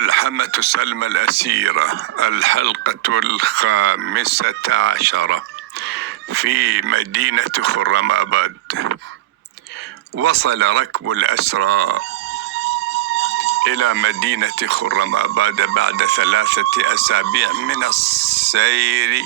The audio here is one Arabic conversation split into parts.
ملحمة سلمى الأسيرة، الحلقة 15 في مدينة خرماباد. وصل ركب الأسرى إلى مدينة خرماباد بعد 3 أسابيع من السير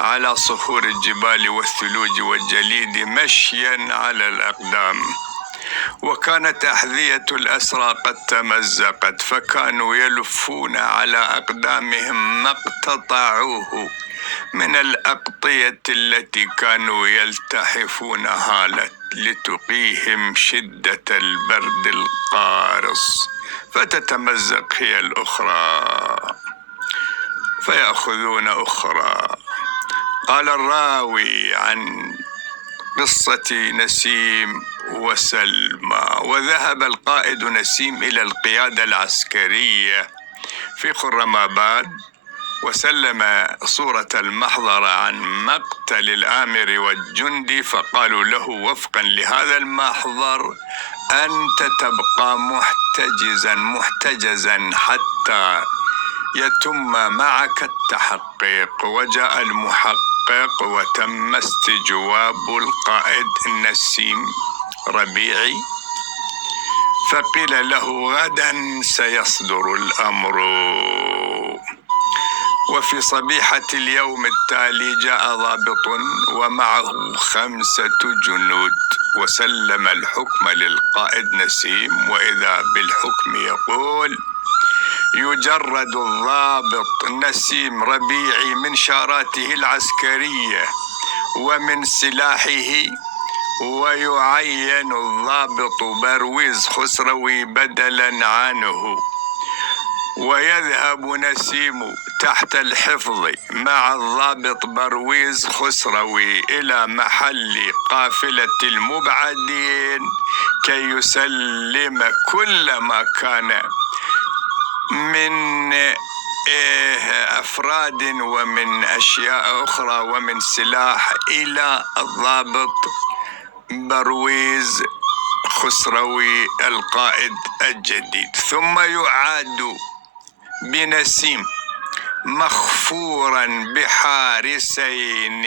على صخور الجبال والثلوج والجليد مشيا على الأقدام، وكانت أحذية الأسرى قد تمزقت، فكانوا يلفون على أقدامهم ما اقتطعوه من الأغطية التي كانوا يلتحفونها لتقيهم شدة البرد القارص، فتتمزق هي الأخرى فيأخذون أخرى. قال الراوي عن قصة نسيم وسلمى: وذهب القائد نسيم إلى القيادة العسكرية في خرماباد وسلم صورة المحضر عن مقتل الآمر والجندي، فقالوا له: وفقا لهذا المحضر أنت تبقى محتجزا حتى يتم معك التحقيق. وجاء المحقق وتم استجواب القائد نسيم ربيعي، فقيل له: غدا سيصدر الأمر. وفي صبيحة اليوم التالي جاء ضابط ومعه 5 جنود وسلم الحكم للقائد نسيم، وإذا بالحكم يقول: يجرد الضابط نسيم ربيعي من شاراته العسكرية ومن سلاحه، ويعين الضابط برويز خسروي بدلا عنه، ويذهب نسيم تحت الحفظ مع الضابط برويز خسروي إلى محل قافلة المبعدين كي يسلم كل ما كان من أفراد ومن أشياء أخرى ومن سلاح إلى الضابط برويز خسروي القائد الجديد. ثم يعاد بنسيم مخفورا بحارسين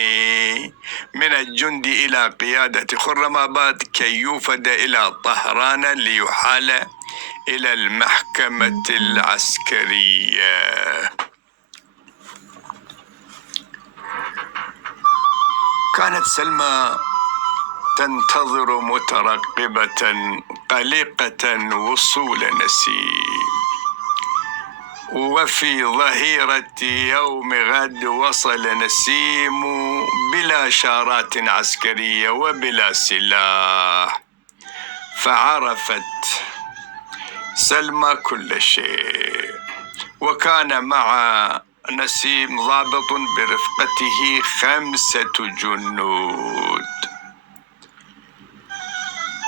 من الجند إلى قيادة خرماباد كي يوفد إلى طهران ليحال إلى المحكمة العسكرية. كانت سلمى تنتظر مترقبة قلقة وصول نسيم، وفي ظهيرة يوم غد وصل نسيم بلا شارات عسكرية وبلا سلاح، فعرفت سلمى كل شيء. وكان مع نسيم ضابط برفقته 5 جنود.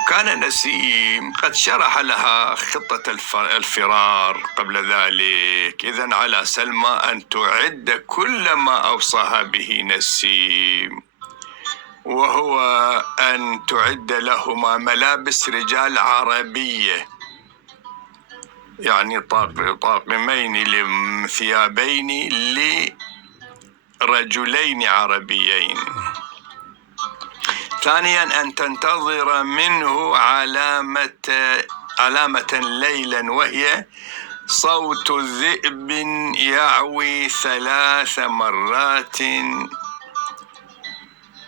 كان نسيم قد شرح لها خطة الفرار قبل ذلك، إذن على سلمى أن تعد كل ما أوصاها به نسيم، وهو أن تعد لهما ملابس رجال عربية، يعني طاقمين ثيابين لرجلين عربيين. ثانيا أن تنتظر منه علامة ليلا، وهي صوت ذئب يعوي 3 مرات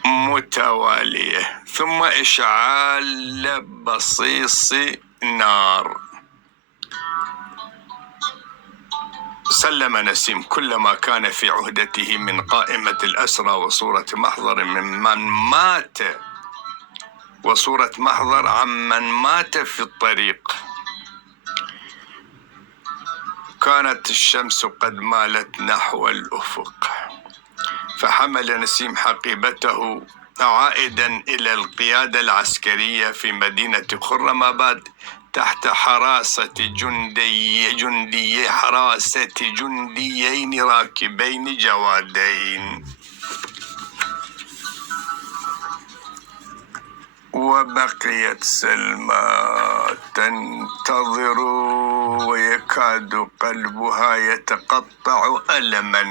متوالية، ثم إشعال بصيص نار. سلم نسيم كل ما كان في عهدته من قائمة الأسرى وصورة محضر ممن مات، وصورة محضر عمن مات في الطريق. كانت الشمس قد مالت نحو الأفق، فحمل نسيم حقيبته عائدا إلى القيادة العسكرية في مدينة خرماباد تحت حراسة جنديين راكبين جوادين. وبقيت سلمى تنتظر ويكاد قلبها يتقطع ألما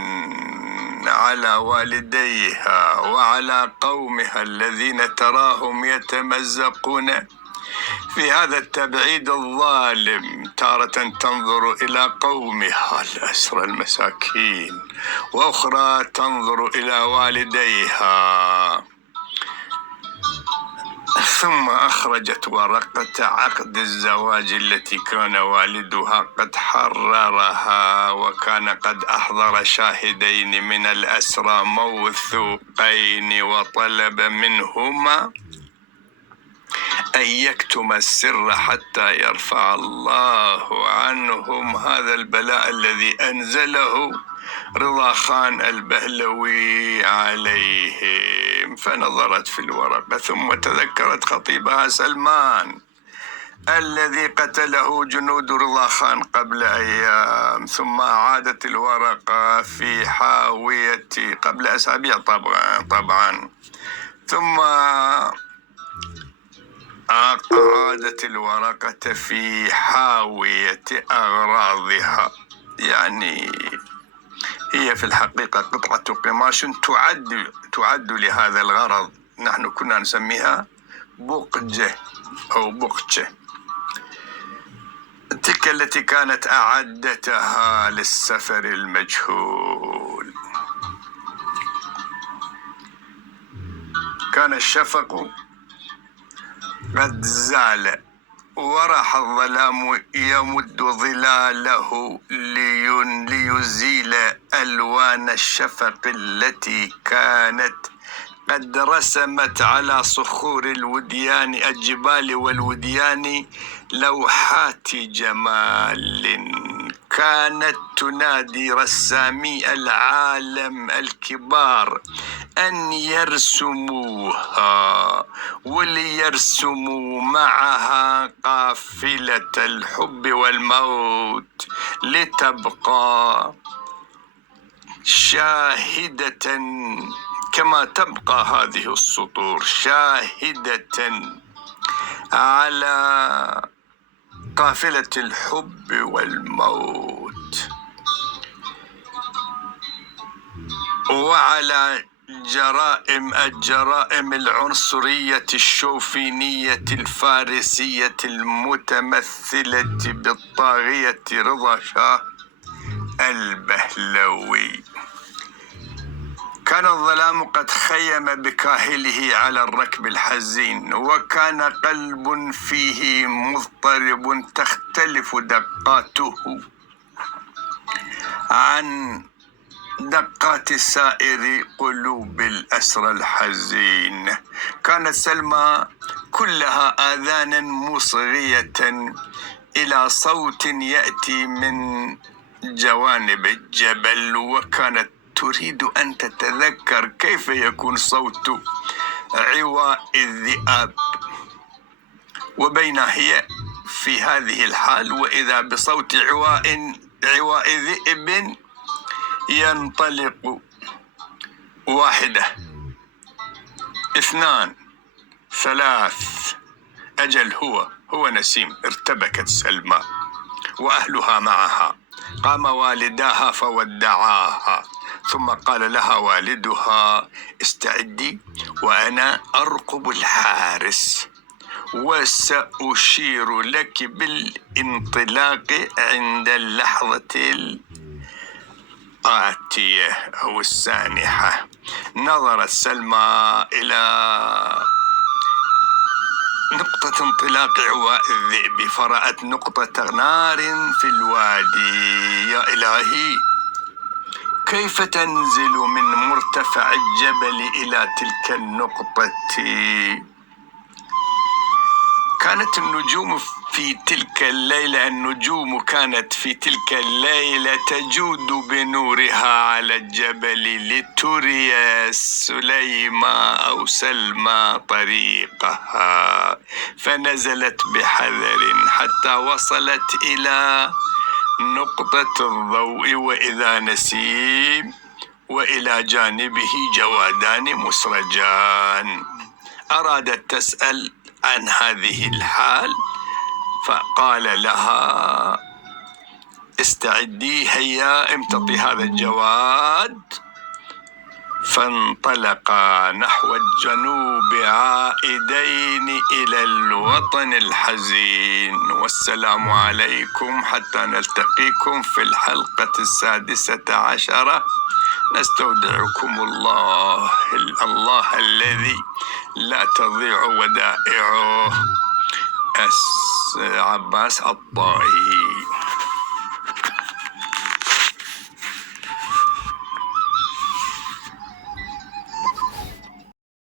على والديها وعلى قومها الذين تراهم يتمزقون في هذا التبعيد الظالم. تارة تنظر إلى قومها الأسرى المساكين، وأخرى تنظر إلى والديها. ثم أخرجت ورقة عقد الزواج التي كان والدها قد حررها، وكان قد أحضر شاهدين من الأسرى موثوقين، وطلب منهما أن يكتم السر حتى يرفع الله عنهم هذا البلاء الذي أنزله رضا خان البهلوي عليهم. فنظرت في الورقة ثم تذكرت خطيبها سلمان الذي قتله جنود رضا خان قبل أيام، ثم أعادت الورقة في حاوية قبل أسابيع طبعا ثم أعادت الورقة في حاوية أغراضها. يعني هي في الحقيقة قطعة قماش تعد لهذا الغرض. نحن كنا نسميها بقجة أو بقجة، تلك التي كانت أعدتها للسفر المجهول. كان الشفق قد زال وراح الظلام يمد ظلاله ليزيل ألوان الشفق التي كانت قد رسمت على صخور الجبال والوديان لوحات جمال كانت تنادي رسامي العالم الكبار أن يرسموها، وليرسموا معها قافلة الحب والموت لتبقى شاهدة كما تبقى هذه السطور شاهدة على قافلة الحب والموت وعلى الجرائم العنصرية الشوفينية الفارسية المتمثلة بالطاغية رضا شاه البهلوي. كان الظلام قد خيم بكاهله على الركب الحزين، وكان قلب فيه مضطرب تختلف دقاته عن دقات سائر قلوب الأسرى الحزين. كانت سلمى كلها آذانا مصغية إلى صوت يأتي من جوانب الجبل، وكانت تريد أن تتذكر كيف يكون صوت عواء الذئاب، وبين هي في هذه الحال وإذا بصوت عواء ذئب ينطلق. 1 2 3 أجل هو نسيم. ارتبكت سلمى وأهلها معها. قام والداها فودعاها، ثم قال لها والدها استعدي وأنا أرقب الحارس وسأشير لك بالانطلاق عند اللحظة الآتية أو السانحة. نظرت سلمى إلى نقطة انطلاق عواء الذئب فرأت نقطة نار في الوادي. يا إلهي، كيف تنزل من مرتفع الجبل إلى تلك النقطة؟ كانت النجوم كانت في تلك الليلة تجود بنورها على الجبل لتري سلمى طريقها، فنزلت بحذر حتى وصلت إلى نقطة الضوء، وإذا نسيم وإلى جانبه جوادان مسرجان. أرادت تسأل عن هذه الحال، فقال لها استعدي، هيا امتطي هذا الجواد. فانطلقا نحو الجنوب عائدين إلى الوطن الحزين. والسلام عليكم حتى نلتقيكم في الحلقة 16. نستودعكم الله الذي لا تضيع ودائعه. عباس الطائي.